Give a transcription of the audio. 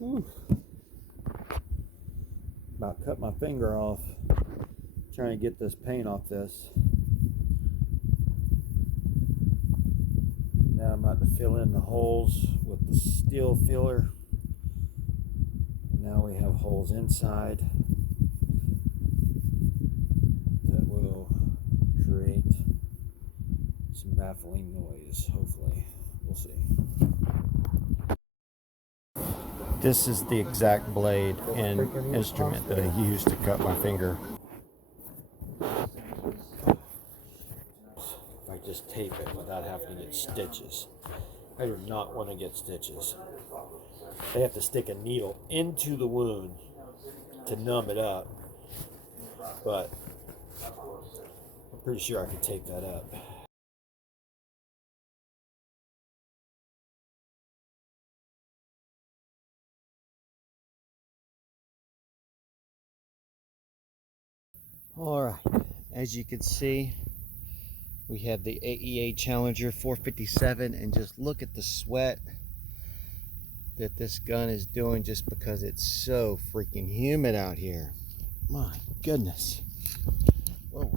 Whew. About cut my finger off trying to get this paint off this. Now I'm about to fill in the holes with the steel filler. Now we have holes inside that will create some baffling noise, hopefully. We'll see. This is the exact blade and instrument that I used to cut my finger. If I just tape it without having to get stitches. I do not want to get stitches. They have to stick a needle into the wound to numb it up, but I'm pretty sure I can tape that up. All right, as you can see, we have the AEA Challenger 457, and just look at the sweat that this gun is doing just because it's so freaking humid out here. My goodness. Whoa.